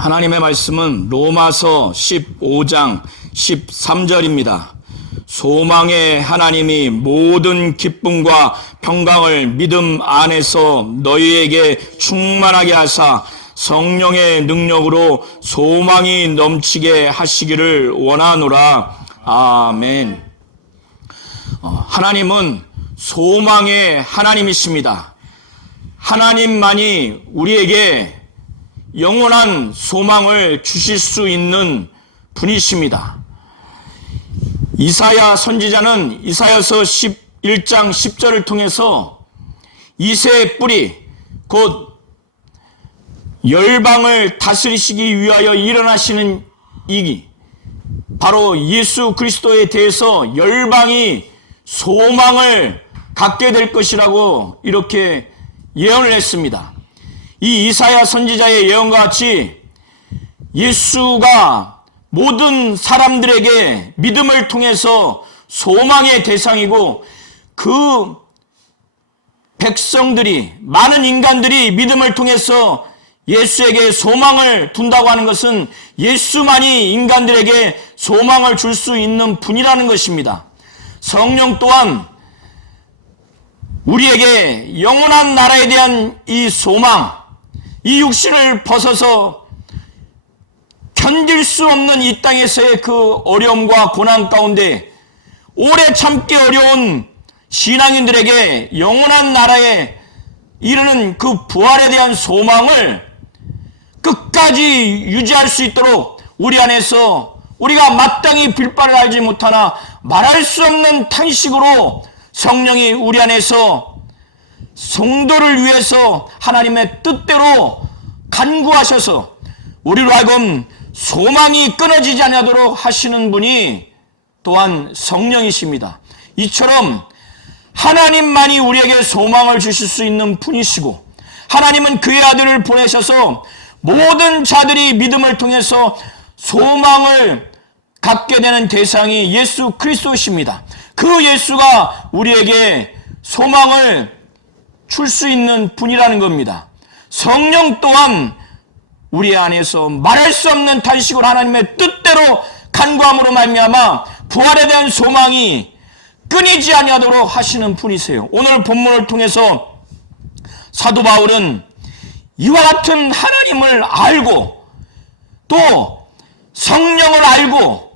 하나님의 말씀은 로마서 15장 13절입니다. 소망의 하나님이 모든 기쁨과 평강을 믿음 안에서 너희에게 충만하게 하사 성령의 능력으로 소망이 넘치게 하시기를 원하노라. 아멘. 하나님은 소망의 하나님이십니다. 하나님만이 우리에게 영원한 소망을 주실 수 있는 분이십니다. 이사야 선지자는 이사야서 11장 10절을 통해서 이새의 뿌리 곧 열방을 다스리시기 위하여 일어나시는 이 바로 예수 그리스도에 대해서 열방이 소망을 갖게 될 것이라고 이렇게 예언을 했습니다. 이 이사야 선지자의 예언과 같이 예수가 모든 사람들에게 믿음을 통해서 소망의 대상이고 그 백성들이 많은 인간들이 믿음을 통해서 예수에게 소망을 둔다고 하는 것은 예수만이 인간들에게 소망을 줄 수 있는 분이라는 것입니다. 성령 또한 우리에게 영원한 나라에 대한 이 소망, 이 육신을 벗어서 견딜 수 없는 이 땅에서의 그 어려움과 고난 가운데 오래 참기 어려운 신앙인들에게 영원한 나라에 이르는 그 부활에 대한 소망을 끝까지 유지할 수 있도록 우리 안에서 우리가 마땅히 빌바를 알지 못하나 말할 수 없는 탄식으로 성령이 우리 안에서 성도를 위해서 하나님의 뜻대로 간구하셔서 우리로 하여금 소망이 끊어지지 않도록 하시는 분이 또한 성령이십니다. 이처럼 하나님만이 우리에게 소망을 주실 수 있는 분이시고 하나님은 그의 아들을 보내셔서 모든 자들이 믿음을 통해서 소망을 갖게 되는 대상이 예수 그리스도십니다. 그 예수가 우리에게 소망을 줄 수 있는 분이라는 겁니다. 성령 또한 우리 안에서 말할 수 없는 탄식으로 하나님의 뜻대로 간구함으로 말미암아 부활에 대한 소망이 끊이지 아니하도록 하시는 분이세요. 오늘 본문을 통해서 사도 바울은 이와 같은 하나님을 알고 또 성령을 알고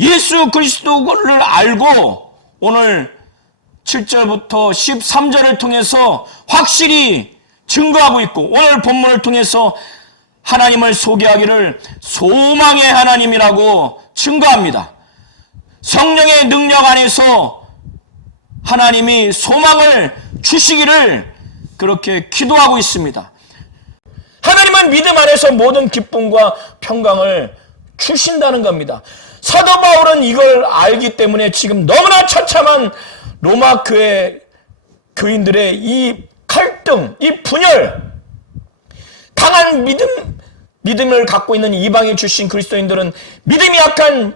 예수 그리스도를 알고 오늘 7절부터 13절을 통해서 확실히 증거하고 있고 오늘 본문을 통해서 하나님을 소개하기를 소망의 하나님이라고 증거합니다. 성령의 능력 안에서 하나님이 소망을 주시기를 그렇게 기도하고 있습니다. 하나님은 믿음 안에서 모든 기쁨과 평강을 주신다는 겁니다. 사도 바울은 이걸 알기 때문에 지금 너무나 처참한 로마 교회 교인들의 이 갈등, 이 분열, 강한 믿음을 갖고 있는 이방인 출신 그리스도인들은 믿음이 약한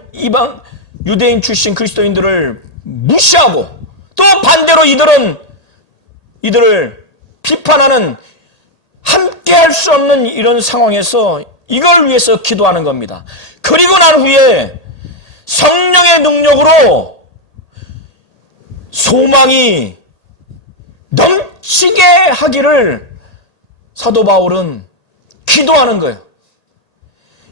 유대인 출신 그리스도인들을 무시하고 또 반대로 이들을 비판하는 함께 할 수 없는 이런 상황에서 이걸 위해서 기도하는 겁니다. 그리고 난 후에 성령의 능력으로 소망이 넘치게 하기를 사도 바울은 기도하는 거예요.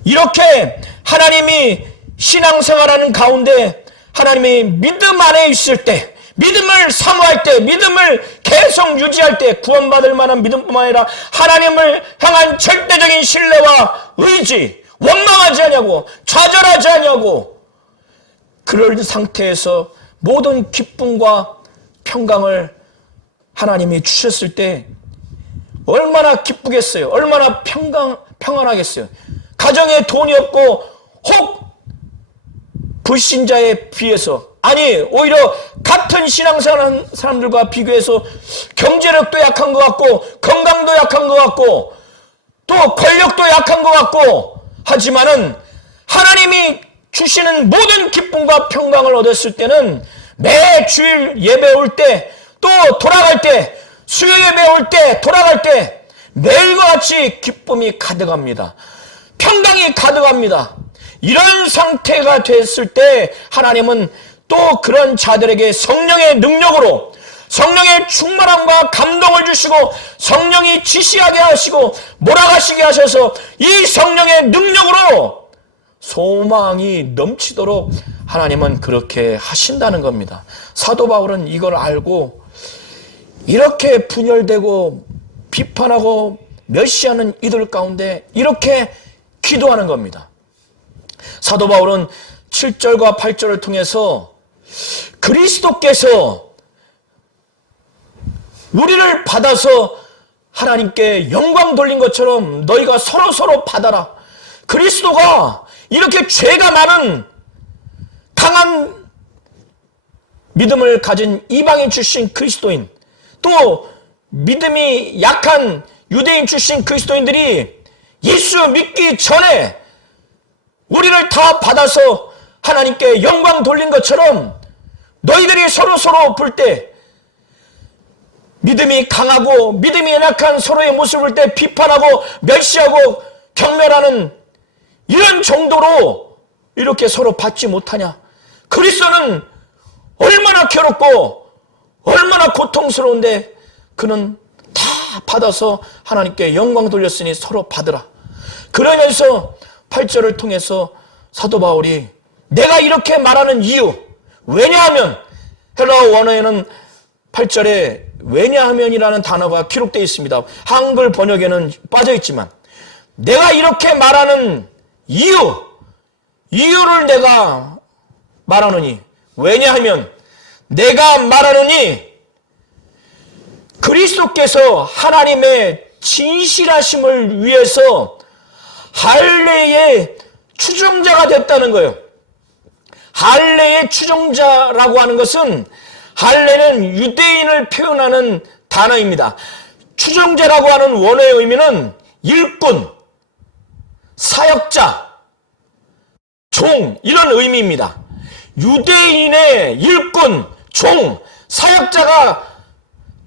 이렇게 하나님이 신앙생활하는 가운데 하나님이 믿음 안에 있을 때 믿음을 사모할 때 믿음을 계속 유지할 때 구원받을 만한 믿음뿐만 아니라 하나님을 향한 절대적인 신뢰와 의지 원망하지 않냐고 좌절하지 않냐고 그럴 상태에서 모든 기쁨과 평강을 하나님이 주셨을 때 얼마나 기쁘겠어요. 얼마나 평안하겠어요. 가정에 돈이 없고 혹 불신자에 비해서 아니 오히려 같은 신앙생활하는 사람들과 비교해서 경제력도 약한 것 같고 건강도 약한 것 같고 또 권력도 약한 것 같고 하지만은 하나님이 주시는 모든 기쁨과 평강을 얻었을 때는 매 주일 예배 올 때 또 돌아갈 때 수요 예배 올 때 돌아갈 때 매일과 같이 기쁨이 가득합니다. 소망이 가득합니다. 이런 상태가 됐을 때 하나님은 또 그런 자들에게 성령의 능력으로 성령의 충만함과 감동을 주시고 성령이 지시하게 하시고 몰아가시게 하셔서 이 성령의 능력으로 소망이 넘치도록 하나님은 그렇게 하신다는 겁니다. 사도 바울은 이걸 알고 이렇게 분열되고 비판하고 멸시하는 이들 가운데 이렇게 기도하는 겁니다. 사도 바울은 7절과 8절을 통해서 그리스도께서 우리를 받아서 하나님께 영광 돌린 것처럼 너희가 서로 받아라. 그리스도가 이렇게 죄가 많은 강한 믿음을 가진 이방인 출신 그리스도인, 또 믿음이 약한 유대인 출신 그리스도인들이 예수 믿기 전에 우리를 다 받아서 하나님께 영광 돌린 것처럼 너희들이 서로 볼 때 믿음이 강하고 믿음이 연약한 서로의 모습을 볼 때 비판하고 멸시하고 경멸하는 이런 정도로 이렇게 서로 받지 못하냐. 그리스도는 얼마나 괴롭고 얼마나 고통스러운데 그는 다 받아서 하나님께 영광 돌렸으니 서로 받으라. 그러면서 8절을 통해서 사도 바울이 내가 이렇게 말하는 이유, 왜냐하면, 헬라어 원어에는 8절에 왜냐하면이라는 단어가 기록되어 있습니다. 한글 번역에는 빠져 있지만 내가 이렇게 말하는 이유를 내가 말하노니, 왜냐하면 내가 말하노니 그리스도께서 하나님의 진실하심을 위해서 할례의 추종자가 됐다는 거예요. 할례의 추종자라고 하는 것은, 할례는 유대인을 표현하는 단어입니다. 추종자라고 하는 원어의 의미는 일꾼, 사역자, 종, 이런 의미입니다. 유대인의 일꾼, 종, 사역자가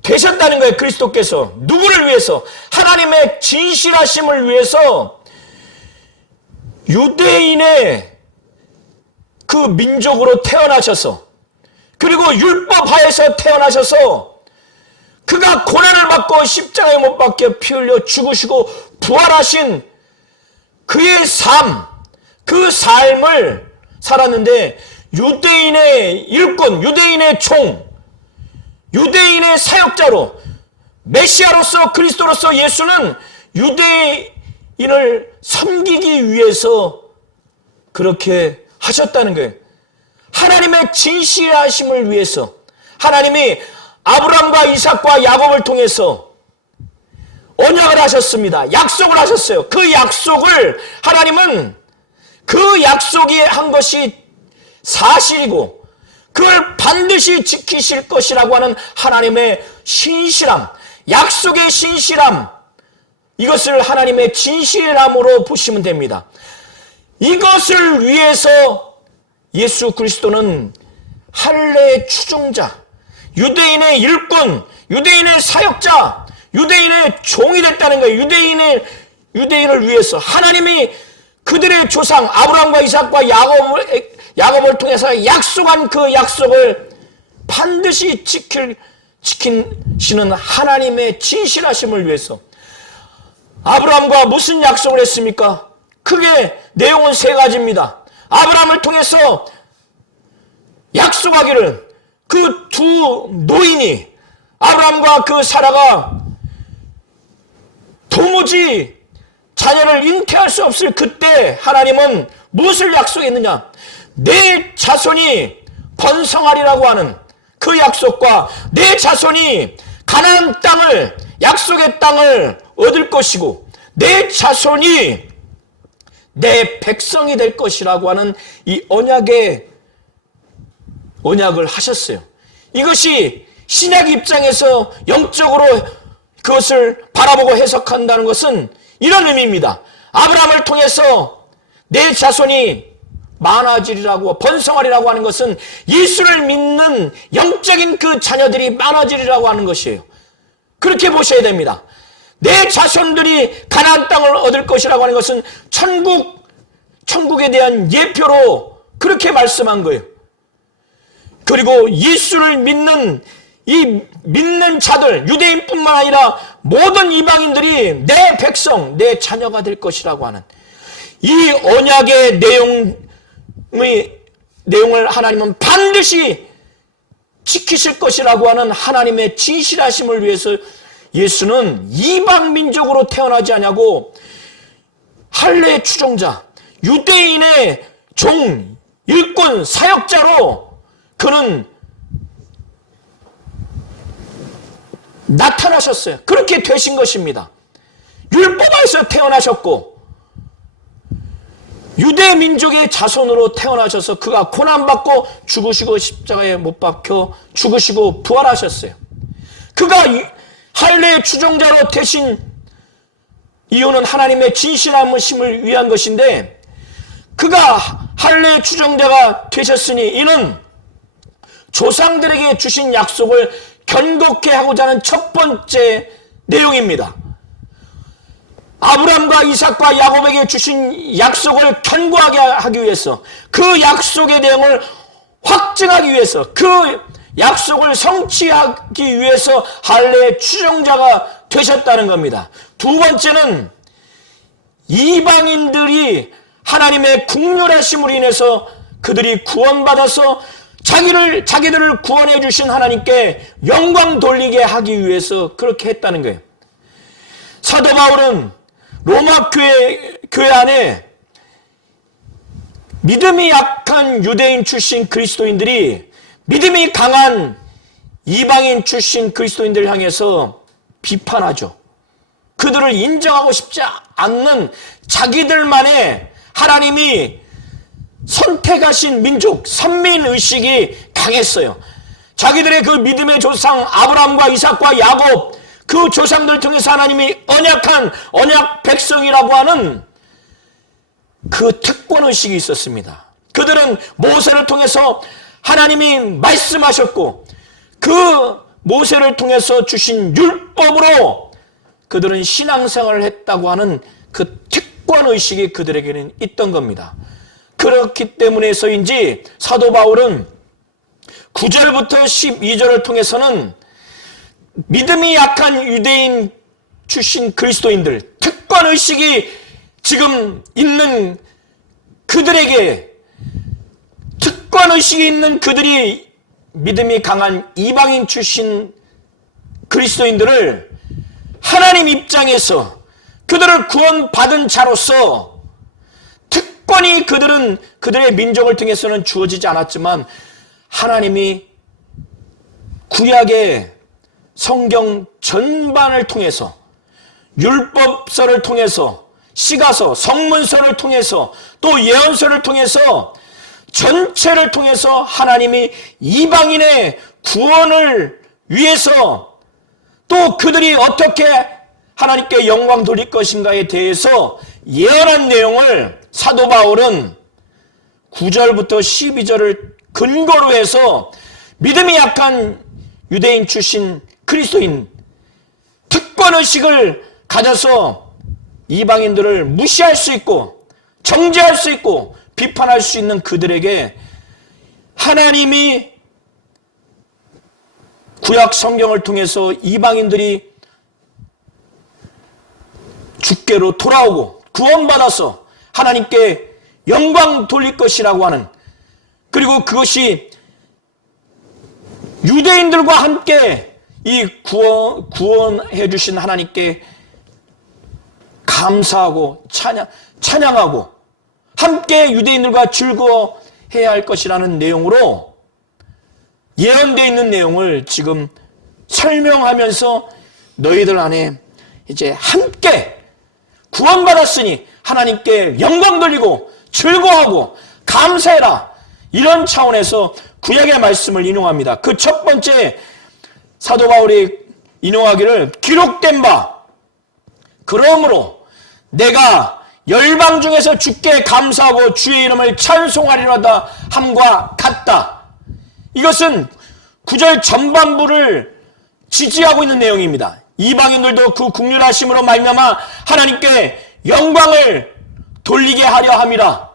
되셨다는 거예요. 그리스도께서 누구를 위해서? 하나님의 진실하심을 위해서 유대인의 그 민족으로 태어나셔서, 그리고 율법 하에서 태어나셔서 그가 고난을 받고 십자가에 못 박혀 피 흘려 죽으시고 부활하신 그의 삶, 그 삶을 살았는데 유대인의 일꾼, 유대인의 종, 유대인의 사역자로, 메시아로서 그리스도로서 예수는 유대인을 섬기기 위해서 그렇게 하셨다는 거예요. 하나님의 진실하심을 위해서 하나님이 아브라함과 이삭과 야곱을 통해서 언약을 하셨습니다. 약속을 하셨어요. 그 약속을 하나님은 그 약속이 한 것이 사실이고 그걸 반드시 지키실 것이라고 하는 하나님의 신실함, 약속의 신실함, 이것을 하나님의 진실함으로 보시면 됩니다. 이것을 위해서 예수 그리스도는 할례의 추종자, 유대인의 일꾼, 유대인의 사역자, 유대인의 종이 됐다는 거예요. 유대인을 위해서 하나님이 그들의 조상 아브라함과 이삭과 야곱을 통해서 약속한 그 약속을 반드시 지키시는 하나님의 진실하심을 위해서. 아브라함과 무슨 약속을 했습니까? 크게 내용은 세 가지입니다. 아브라함을 통해서 약속하기를 그 두 노인이, 아브라함과 그 사라가 도무지 자녀를 잉태할 수 없을 그때 하나님은 무엇을 약속했느냐? 내 자손이 번성하리라고 하는 그 약속과 내 자손이 가나안 땅을, 약속의 땅을 얻을 것이고 내 자손이 내 백성이 될 것이라고 하는 이 언약을 하셨어요. 이것이 신약 입장에서 영적으로 그것을 바라보고 해석한다는 것은 이런 의미입니다. 아브라함을 통해서 내 자손이 많아지리라고, 번성하리라고 하는 것은 예수를 믿는 영적인 그 자녀들이 많아지리라고 하는 것이에요. 그렇게 보셔야 됩니다. 내 자손들이 가나안 땅을 얻을 것이라고 하는 것은 천국에 대한 예표로 그렇게 말씀한 거예요. 그리고 예수를 믿는 이 믿는 자들, 유대인뿐만 아니라 모든 이방인들이 내 백성, 내 자녀가 될 것이라고 하는 이 언약의 내용을 하나님은 반드시 지키실 것이라고 하는 하나님의 진실하심을 위해서 예수는 이방 민족으로 태어나지 않냐고 할례의 추종자, 유대인의 종, 일꾼, 사역자로 그는 나타나셨어요. 그렇게 되신 것입니다. 율법에서 태어나셨고 유대 민족의 자손으로 태어나셔서 그가 고난받고 죽으시고 십자가에 못 박혀 죽으시고 부활하셨어요. 그가 할례의 추종자로 되신 이유는 하나님의 진실함을 위한 것인데, 그가 할례의 추종자가 되셨으니 이는 조상들에게 주신 약속을 견고케 하고자 하는 첫 번째 내용입니다. 아브라함과 이삭과 야곱에게 주신 약속을 견고하게 하기 위해서, 그 약속의 내용을 확증하기 위해서, 그 약속을 성취하기 위해서 할례의 추종자가 되셨다는 겁니다. 두 번째는 이방인들이 하나님의 국률하심으로 인해서 그들이 구원받아서 자기들을 구원해 주신 하나님께 영광 돌리게 하기 위해서 그렇게 했다는 거예요. 사도 바울은 로마 교회 안에 믿음이 약한 유대인 출신 그리스도인들이 믿음이 강한 이방인 출신 그리스도인들을 향해서 비판하죠. 그들을 인정하고 싶지 않는 자기들만의 하나님이 선택하신 민족, 선민의식이 강했어요. 자기들의 그 믿음의 조상 아브라함과 이삭과 야곱, 그 조상들을 통해서 하나님이 언약 백성이라고 하는 그 특권의식이 있었습니다. 그들은 모세를 통해서 하나님이 말씀하셨고 그 모세를 통해서 주신 율법으로 그들은 신앙생활을 했다고 하는 그 특권의식이 그들에게는 있던 겁니다. 그렇기 때문에서인지 사도 바울은 9절부터 12절을 통해서는 믿음이 약한 유대인 출신 그리스도인들, 특권의식이 지금 있는 그들에게, 특권의식이 있는 그들이 믿음이 강한 이방인 출신 그리스도인들을 하나님 입장에서 그들을 구원받은 자로서 특권이 그들의 민족을 통해서는 주어지지 않았지만 하나님이 구약의 성경 전반을 통해서 율법서를 통해서 시가서, 성문서를 통해서 또 예언서를 통해서 전체를 통해서 하나님이 이방인의 구원을 위해서 또 그들이 어떻게 하나님께 영광 돌릴 것인가에 대해서 예언한 내용을 사도 바울은 9절부터 12절을 근거로 해서 믿음이 약한 유대인 출신 그리스도인, 특권의식을 가져서 이방인들을 무시할 수 있고 정죄할 수 있고 비판할 수 있는 그들에게 하나님이 구약 성경을 통해서 이방인들이 주께로 돌아오고 구원받아서 하나님께 영광 돌릴 것이라고 하는, 그리고 그것이 유대인들과 함께 이 구원해 주신 하나님께 감사하고 찬양하고 함께 유대인들과 즐거워해야 할 것이라는 내용으로 예언되어 있는 내용을 지금 설명하면서 너희들 안에 이제 함께 구원받았으니 하나님께 영광 돌리고 즐거워하고 감사해라, 이런 차원에서 구약의 말씀을 인용합니다. 그 첫 번째 사도 바울이 인용하기를 기록된 바 그러므로 내가 열방 중에서 주께 감사하고 주의 이름을 찬송하리로다 함과 같다. 이것은 9절 전반부를 지지하고 있는 내용입니다. 이방인들도 그 긍휼하심으로 말미암아 하나님께 영광을 돌리게 하려 함이라.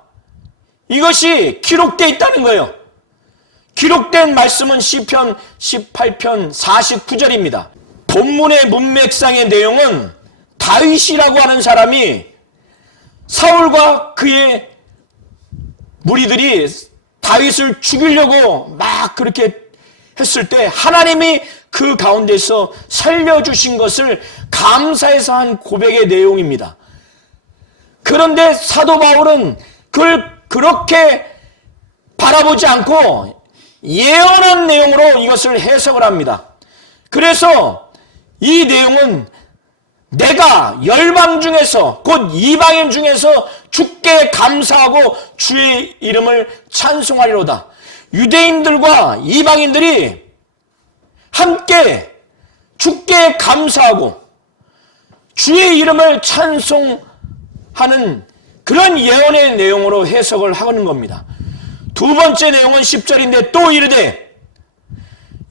이것이 기록되어 있다는 거예요. 기록된 말씀은 시편 18편 49절입니다. 본문의 문맥상의 내용은 다윗이라고 하는 사람이 사울과 그의 무리들이 다윗을 죽이려고 막 그렇게 했을 때 하나님이 그 가운데서 살려주신 것을 감사해서 한 고백의 내용입니다. 그런데 사도 바울은 그걸 그렇게 바라보지 않고 예언한 내용으로 이것을 해석을 합니다. 그래서 이 내용은 내가 열방 중에서 곧 이방인 중에서 주께 감사하고 주의 이름을 찬송하리로다. 유대인들과 이방인들이 함께 주께 감사하고 주의 이름을 찬송하는 그런 예언의 내용으로 해석을 하는 겁니다. 두 번째 내용은 10절인데 또 이르되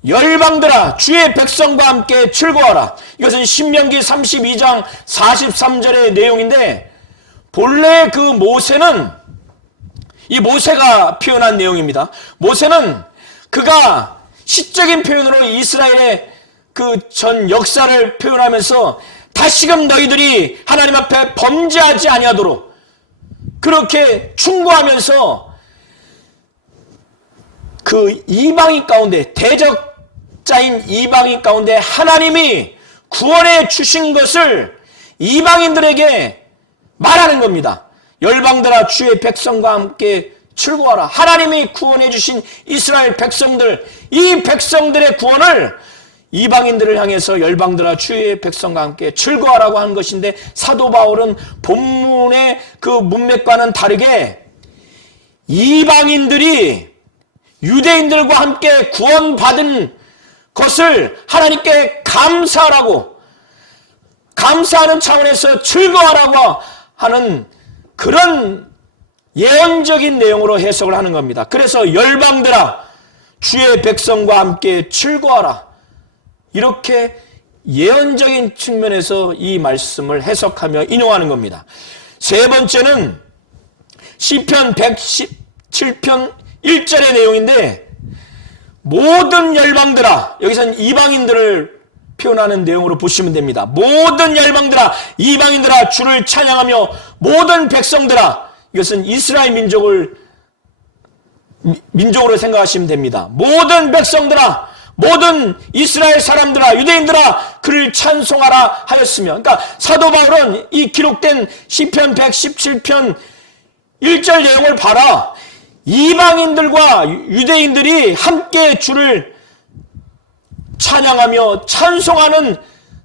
열방들아 주의 백성과 함께 즐거워하라. 이것은 신명기 32장 43절의 내용인데 본래 그 모세는 이 모세가 표현한 내용입니다. 모세는 그가 시적인 표현으로 이스라엘의 그 전 역사를 표현하면서 다시금 너희들이 하나님 앞에 범죄하지 아니하도록 그렇게 충고하면서 그 이방인 가운데 대적자인 이방인 가운데 하나님이 구원해 주신 것을 이방인들에게 말하는 겁니다. 열방들아 주의 백성과 함께 즐거워하라. 하나님이 구원해 주신 이스라엘 백성들, 이 백성들의 구원을 이방인들을 향해서 열방들아 주의 백성과 함께 즐거워하라고 하는 것인데 사도 바울은 본문의 그 문맥과는 다르게 이방인들이 유대인들과 함께 구원받은 것을 하나님께 감사하라고, 감사하는 차원에서 즐거워하라고 하는 그런 예언적인 내용으로 해석을 하는 겁니다. 그래서 열방들아 주의 백성과 함께 즐거워하라. 이렇게 예언적인 측면에서 이 말씀을 해석하며 인용하는 겁니다. 세 번째는 시편 117편 1절의 내용인데 모든 열방들아, 여기서는 이방인들을 표현하는 내용으로 보시면 됩니다. 모든 열방들아, 이방인들아 주를 찬양하며 모든 백성들아, 이것은 이스라엘 민족으로 생각하시면 됩니다. 모든 백성들아, 모든 이스라엘 사람들아, 유대인들아 그를 찬송하라 하였으며, 그러니까 사도 바울은 이 기록된 시편 117편 1절 내용을 봐라. 이방인들과 유대인들이 함께 주를 찬양하며 찬송하는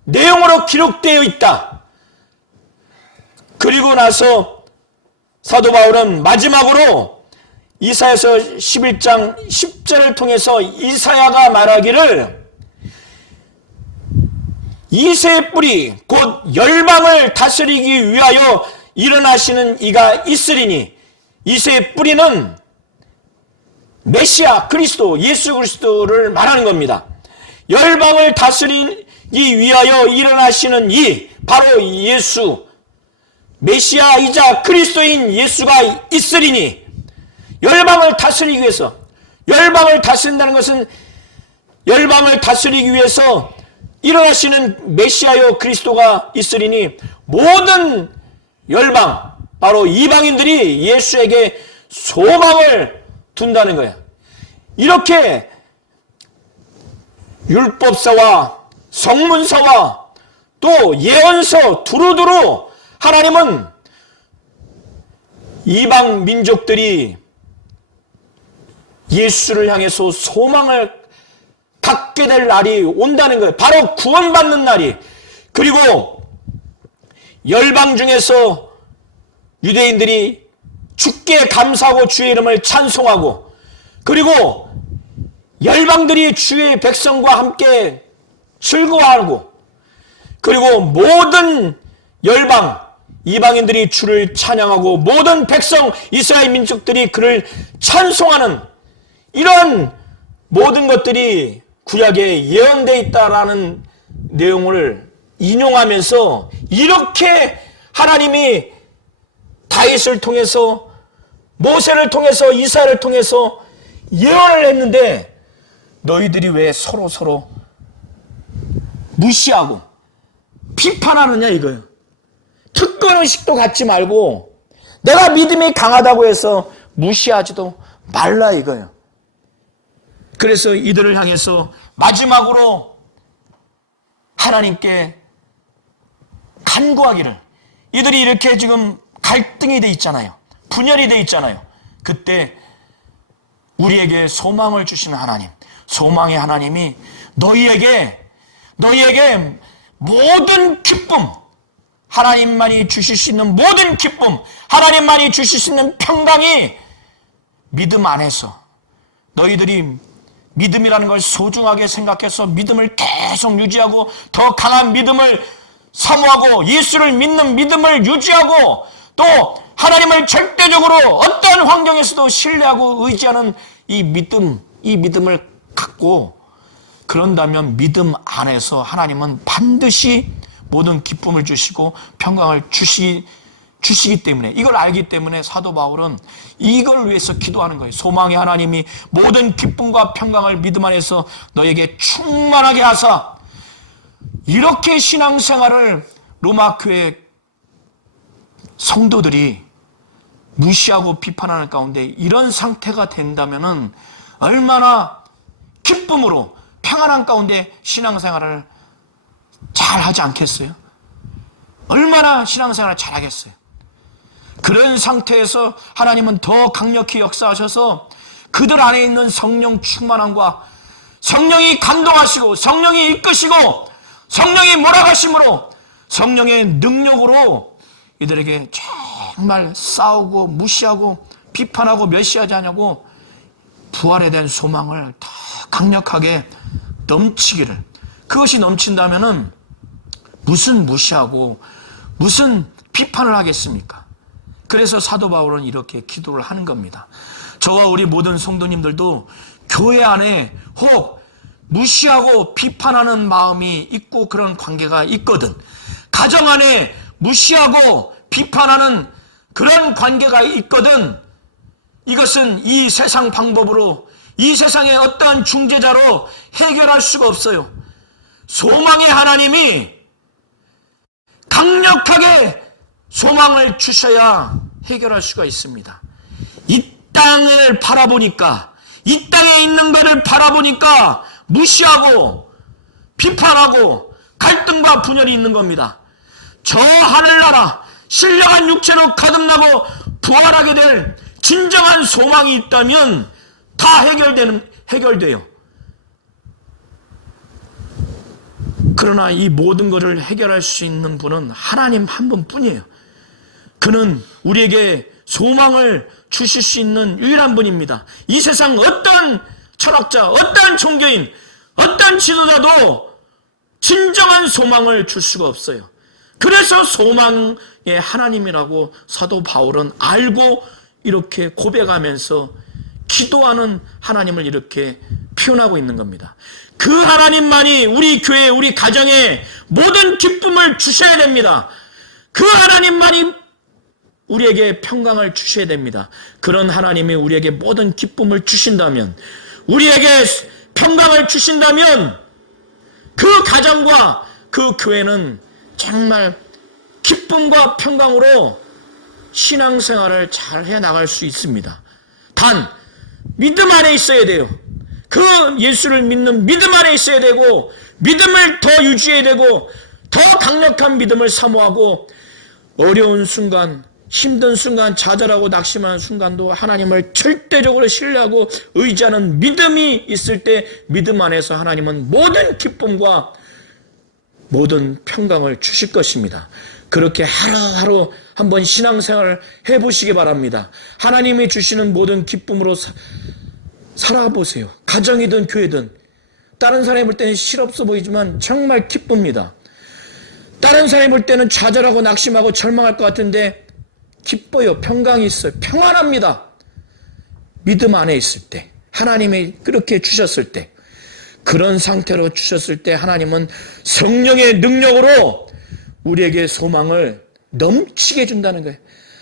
내용으로 기록되어 있다. 그리고 나서 사도 바울은 마지막으로 이사야서 11장 10절을 통해서 이사야가 말하기를 이새의 뿌리 곧 열방을 다스리기 위하여 일어나시는 이가 있으리니, 이새의 뿌리는 메시아 그리스도, 예수 그리스도를 말하는 겁니다. 열방을 다스리기 위하여 일어나시는 이 바로 예수, 메시아이자 그리스도인 예수가 있으리니, 열방을 다스리기 위해서, 열방을 다스린다는 것은 열방을 다스리기 위해서 일어나시는 메시아요 그리스도가 있으리니 모든 열방, 바로 이방인들이 예수에게 소망을 둔다는 거예요. 이렇게 율법서와 성문서와 또 예언서 두루두루 하나님은 이방 민족들이 예수를 향해서 소망을 갖게 될 날이 온다는 거예요. 바로 구원받는 날이. 그리고 열방 중에서 유대인들이 주께 감사하고 주의 이름을 찬송하고, 그리고 열방들이 주의 백성과 함께 즐거워하고, 그리고 모든 열방 이방인들이 주를 찬양하고 모든 백성 이스라엘 민족들이 그를 찬송하는 이런 모든 것들이 구약에 예언되어 있다라는 내용을 인용하면서 이렇게 하나님이 다윗을 통해서, 모세를 통해서, 이사야를 통해서 예언을 했는데 너희들이 왜 서로 무시하고 비판하느냐 이거예요. 특권의식도 갖지 말고 내가 믿음이 강하다고 해서 무시하지도 말라 이거예요. 그래서 이들을 향해서 마지막으로 하나님께 간구하기를, 이들이 이렇게 지금 갈등이 돼 있잖아요. 분열이 돼 있잖아요. 그때 우리에게 소망을 주시는 하나님, 소망의 하나님이 너희에게 모든 기쁨, 하나님만이 주실 수 있는 모든 기쁨, 하나님만이 주실 수 있는 평강이 믿음 안에서, 너희들이 믿음이라는 걸 소중하게 생각해서 믿음을 계속 유지하고 더 강한 믿음을 사모하고 예수를 믿는 믿음을 유지하고 또 하나님을 절대적으로 어떠한 환경에서도 신뢰하고 의지하는 이 믿음을 갖고 그런다면 믿음 안에서 하나님은 반드시 모든 기쁨을 주시고 평강을 주시기 때문에, 이걸 알기 때문에 사도 바울은 이걸 위해서 기도하는 거예요. 소망의 하나님이 모든 기쁨과 평강을 믿음 안에서 너에게 충만하게 하사, 이렇게 신앙생활을 로마 교회 성도들이 무시하고 비판하는 가운데 이런 상태가 된다면은 얼마나 기쁨으로 평안한 가운데 신앙생활을 잘 하지 않겠어요? 얼마나 신앙생활을 잘 하겠어요? 그런 상태에서 하나님은 더 강력히 역사하셔서 그들 안에 있는 성령 충만함과 성령이 감동하시고 성령이 이끄시고 성령이 몰아가심으로 성령의 능력으로 이들에게 정말 싸우고 무시하고 비판하고 멸시하지 않냐고 부활에 대한 소망을 더 강력하게 넘치기를, 그것이 넘친다면은 무슨 무시하고 무슨 비판을 하겠습니까? 그래서 사도 바울은 이렇게 기도를 하는 겁니다. 저와 우리 모든 성도님들도 교회 안에 혹 무시하고 비판하는 마음이 있고 그런 관계가 있거든. 가정 안에 무시하고 비판하는 그런 관계가 있거든. 이것은 이 세상 방법으로, 이 세상의 어떠한 중재자로 해결할 수가 없어요. 소망의 하나님이 강력하게 소망을 주셔야 해결할 수가 있습니다. 이 땅을 바라보니까, 이 땅에 있는 것을 바라보니까 무시하고 비판하고 갈등과 분열이 있는 겁니다. 저 하늘나라 신령한 육체로 거듭나고 부활하게 될 진정한 소망이 있다면 다 해결돼요. 그러나 이 모든 것을 해결할 수 있는 분은 하나님 한 분뿐이에요. 그는 우리에게 소망을 주실 수 있는 유일한 분입니다. 이 세상 어떤 철학자, 어떤 종교인, 어떤 지도자도 진정한 소망을 줄 수가 없어요. 그래서 소망의 하나님이라고 사도 바울은 알고 이렇게 고백하면서 기도하는 하나님을 이렇게 표현하고 있는 겁니다. 그 하나님만이 우리 교회, 우리 가정에 모든 기쁨을 주셔야 됩니다. 그 하나님만이 우리에게 평강을 주셔야 됩니다. 그런 하나님이 우리에게 모든 기쁨을 주신다면, 우리에게 평강을 주신다면 그 가정과 그 교회는 정말 기쁨과 평강으로 신앙생활을 잘 해나갈 수 있습니다. 단 믿음 안에 있어야 돼요. 그 예수를 믿는 믿음 안에 있어야 되고, 믿음을 더 유지해야 되고, 더 강력한 믿음을 사모하고, 어려운 순간, 힘든 순간, 좌절하고 낙심하는 순간도 하나님을 절대적으로 신뢰하고 의지하는 믿음이 있을 때 믿음 안에서 하나님은 모든 기쁨과 모든 평강을 주실 것입니다. 그렇게 하루하루 한번 신앙생활을 해보시기 바랍니다. 하나님이 주시는 모든 기쁨으로 살아보세요. 가정이든 교회든. 다른 사람이 볼 때는 실없어 보이지만 정말 기쁩니다. 다른 사람이 볼 때는 좌절하고 낙심하고 절망할 것 같은데 기뻐요. 평강이 있어요. 평안합니다. 믿음 안에 있을 때, 하나님이 그렇게 주셨을 때. 그런 상태로 주셨을 때 하나님은 성령의 능력으로 우리에게 소망을 넘치게 준다는 거예요.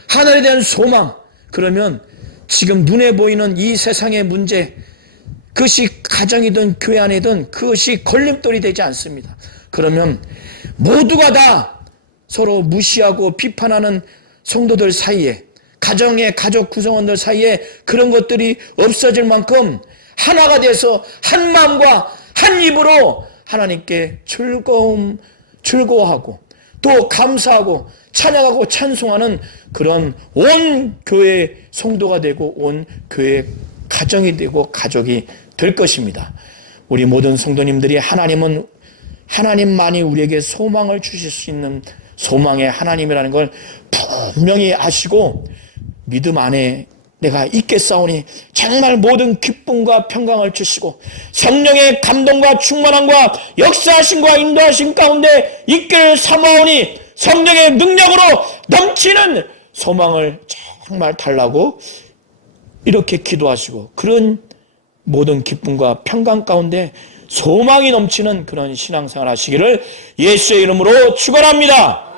하늘에 대한 소망. 그러면 지금 눈에 보이는 이 세상의 문제, 그것이 가정이든 교회 안이든 그것이 걸림돌이 되지 않습니다. 그러면 모두가 다 서로 무시하고 비판하는 성도들 사이에, 가정의 가족 구성원들 사이에 그런 것들이 없어질 만큼 하나가 돼서 한 마음과 한 입으로 하나님께 즐거워하고 또 감사하고 찬양하고 찬송하는 그런 온 교회 성도가 되고 온 교회 가정이 되고 가족이 될 것입니다. 우리 모든 성도님들이 하나님만이 우리에게 소망을 주실 수 있는 소망의 하나님이라는 걸 분명히 아시고 믿음 안에 내가 있겠사오니 정말 모든 기쁨과 평강을 주시고 성령의 감동과 충만함과 역사하심과 인도하심 가운데 있기를 사모하오니 성령의 능력으로 넘치는 소망을 정말 달라고 이렇게 기도하시고 그런 모든 기쁨과 평강 가운데 소망이 넘치는 그런 신앙생활 하시기를 예수의 이름으로 축원합니다.